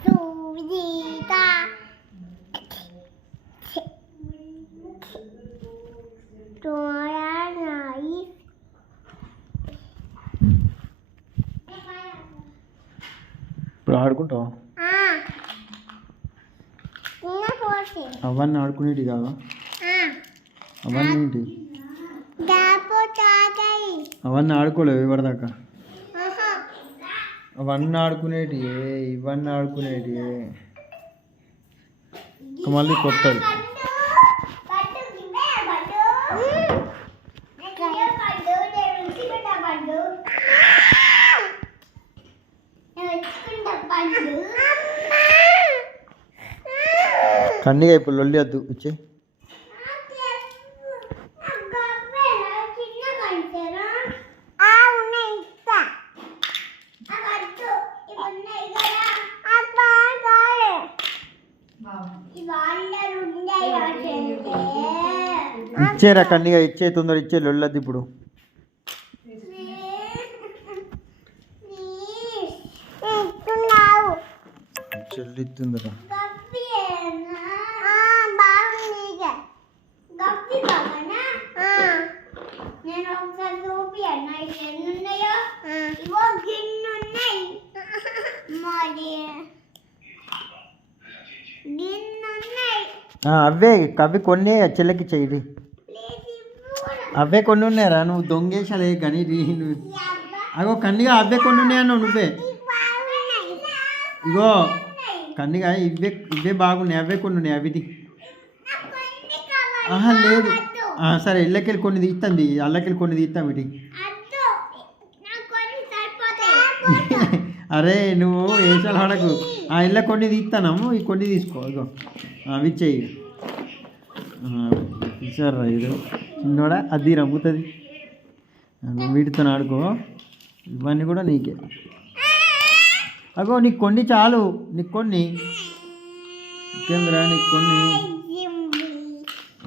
సుజీత ఇప్పుడు ఆడుకుంటావా? అవన్నీ ఆడుకునేటి కాదా అవన్నీ అవన్నీ ఆడుకోలేవు ఇవ్వడదాకా అవన్నీ ఆడుకునేటి ఇవన్నీ ఆడుకునేటి మళ్ళీ కొత్తది. కన్నీగా ఇప్పుడు లొల్లి వద్దు ఇచ్చే ఇచ్చేరా కన్నీగా ఇచ్చే తొందర ఇచ్చే లొల్లది ఇప్పుడు. ఇస్తున్నావు చెల్లి అవే అవి కొన్ని చెల్లెకి చెయ్యి. అవే కొన్ని ఉన్నాయరా నువ్వు దొంగేసాలే కానీ నువ్వు. అగో కన్నిగా అవే కొన్ని ఉన్నాయి నువ్వే. ఇగో కన్నిగా ఇవే ఇవే బాగున్నాయి అవే కొన్ని ఉన్నాయి అవిటి ఆహా లేదు. సరే ఇళ్ళకెళ్ళి కొన్ని తీస్తాం అల్లకెళ్ళి కొన్ని తీస్తాం వీటి అరే నువ్వు వేసాలు అడకు ఆ ఇళ్ళ కొన్ని తీస్తాను ఈ కొన్ని తీసుకో ఇగో. అవి చెయ్యి ఇచ్చారా ఇది. చిన్నోడా అది రమ్ముతుంది. వీటితో ఆడుకో. ఇవన్నీ కూడా నీకే. అగో నీకు కొన్ని చాలు. నీకు కొన్ని. ఇంకేంద్రా నీకు కొన్ని?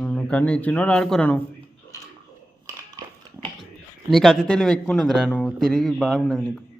నువ్వు చిన్నోడు ఆడుకోరా నువ్వు? నీకు అతి తెలివి ఎక్కువ ఉన్నదిరా నువ్వు. తెలివి బాగున్నది నీకు.